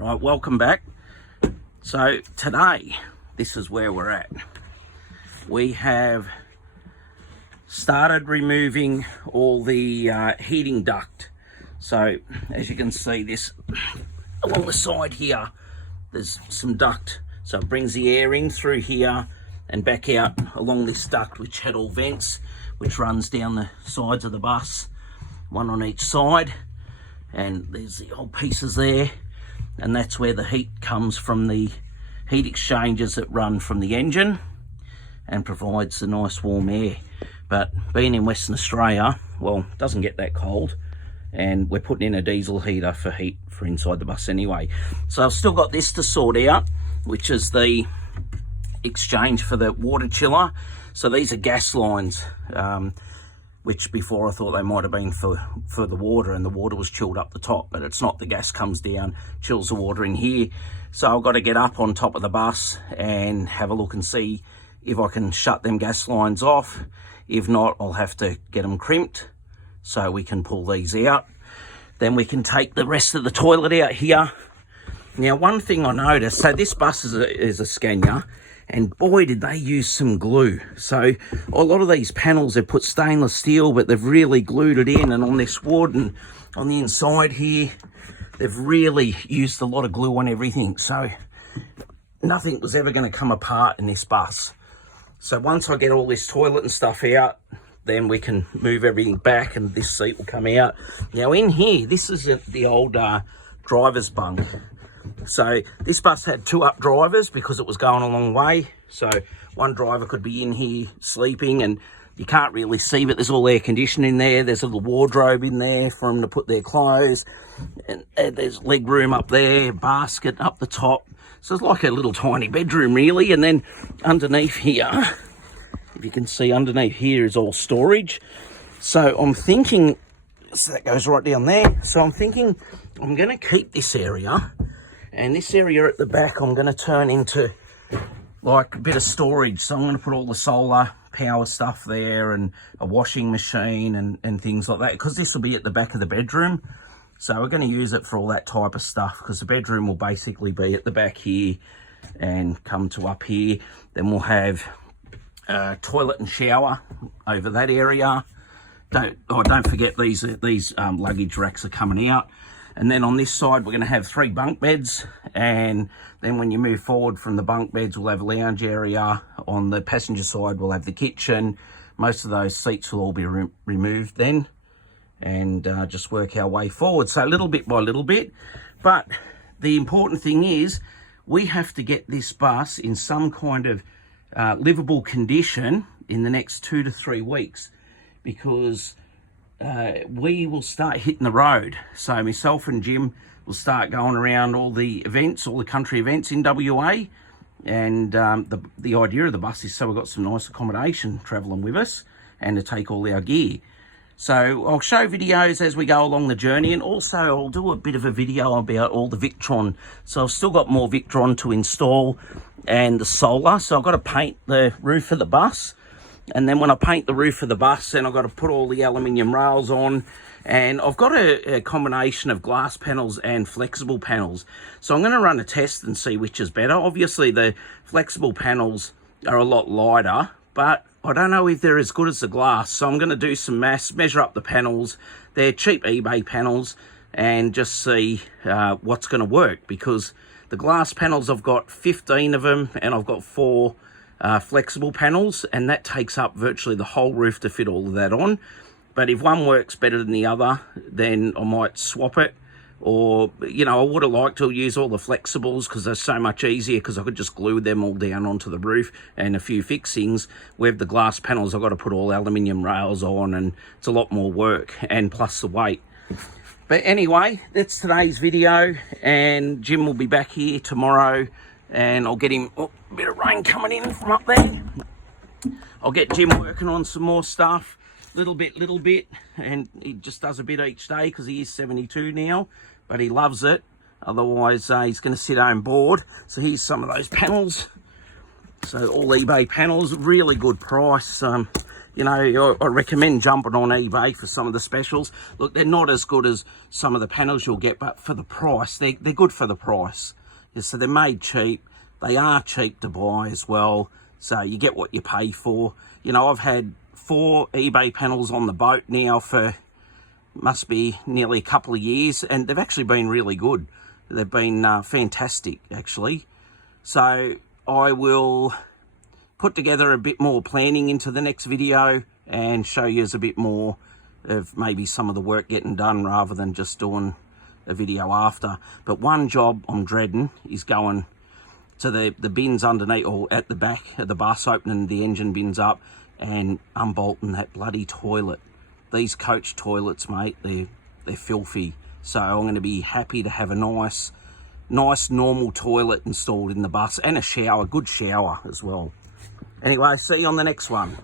Right, welcome back. So today, this is where we're at. We have started removing all the heating duct. So as you can see, this along the side here, there's some duct. So it brings the air in through here and back out along this duct, which had all vents, which runs down the sides of the bus, one on each side. And there's the old pieces there. And that's where the heat comes from, the heat exchangers that run from the engine and provides the nice warm air. But being in Western Australia, well, it doesn't get that cold, and we're putting in a diesel heater for heat for inside the bus anyway. So I've still got this to sort out, which is the exchange for the water chiller. So these are gas lines, which before I thought they might have been for the water, and the water was chilled up the top, but it's not. The gas comes down, chills the water in here. So I've got to get up on top of the bus and have a look and see if I can shut them gas lines off. If not, I'll have to get them crimped so we can pull these out. Then we can take the rest of the toilet out here. Now, one thing I noticed, so this bus is a Scania, and boy, did they use some glue. So a lot of these panels, they've put stainless steel, but they've really glued it in. And on this wood and on the inside here, they've really used a lot of glue on everything. So nothing was ever going to come apart in this bus. So once I get all this toilet and stuff out, then we can move everything back and this seat will come out. Now in here, this is the old driver's bunk. So this bus had two up drivers because it was going a long way. So one driver could be in here sleeping, and you can't really see, but there's all air conditioning there. There's a little wardrobe in there for them to put their clothes. And there's leg room up there, basket up the top. So it's like a little tiny bedroom really. And then underneath here, if you can see underneath here is all storage. So I'm thinking, so that goes right down there. So I'm thinking I'm going to keep this area. And this area at the back, I'm going to turn into like a bit of storage. So I'm going to put all the solar power stuff there and a washing machine and things like that, because this will be at the back of the bedroom. So we're going to use it for all that type of stuff, because the bedroom will basically be at the back here and come to up here. Then we'll have a toilet and shower over that area. Don't forget these luggage racks are coming out. And then on this side, we're going to have 3 bunk beds. And then when you move forward from the bunk beds, we'll have a lounge area. On the passenger side, we'll have the kitchen. Most of those seats will all be removed then. And just work our way forward. So little bit by little bit. But the important thing is, we have to get this bus in some kind of livable condition in the next 2 to 3 weeks. Because we will start hitting the road. So myself and Jim will start going around all the events, all the country events in WA. And the idea of the bus is so we've got some nice accommodation travelling with us and to take all our gear. So I'll show videos as we go along the journey, and also I'll do a bit of a video about all the Victron. So I've still got more Victron to install and the solar. So I've got to paint the roof of the bus. And then when I paint the roof of the bus, then I've got to put all the aluminium rails on. And I've got a combination of glass panels and flexible panels. So I'm going to run a test and see which is better. Obviously, the flexible panels are a lot lighter, but I don't know if they're as good as the glass. So I'm going to do some measure up the panels. They're cheap eBay panels, and just see what's going to work. Because the glass panels, I've got 15 of them, and I've got 4 flexible panels, and that takes up virtually the whole roof to fit all of that on. But if one works better than the other, then I might swap it. Or, you know, I would have liked to use all the flexibles because they're so much easier, because I could just glue them all down onto the roof and a few fixings. With the glass panels, I've got to put all aluminium rails on, and it's a lot more work, and plus the weight. But anyway, that's today's video, and Jim will be back here tomorrow, and I'll get him, oh, a bit of rain coming in from up there. I'll get Jim working on some more stuff, little bit, and he just does a bit each day because he is 72 now, but he loves it. Otherwise, he's going to sit home bored. So here's some of those panels. So all eBay panels, really good price. You You know, I recommend jumping on eBay for some of the specials. Look, they're not as good as some of the panels you'll get, but for the price, they're good for the price. Yeah, so they're made cheap. They are cheap to buy as well. So you get what you pay for. You know, I've had 4 eBay panels on the boat now for, must be nearly a couple of years, and they've actually been really good. They've been fantastic, actually. So I will put together a bit more planning into the next video and show you a bit more of maybe some of the work getting done rather than just doing a video after. But one job I'm dreading is going to the bins underneath, or at the back of the bus, opening the engine bins up and unbolting that bloody toilet. These coach toilets, mate, they're filthy. So I'm going to be happy to have a nice normal toilet installed in the bus, and a shower, good shower as well. Anyway, see you on the next one.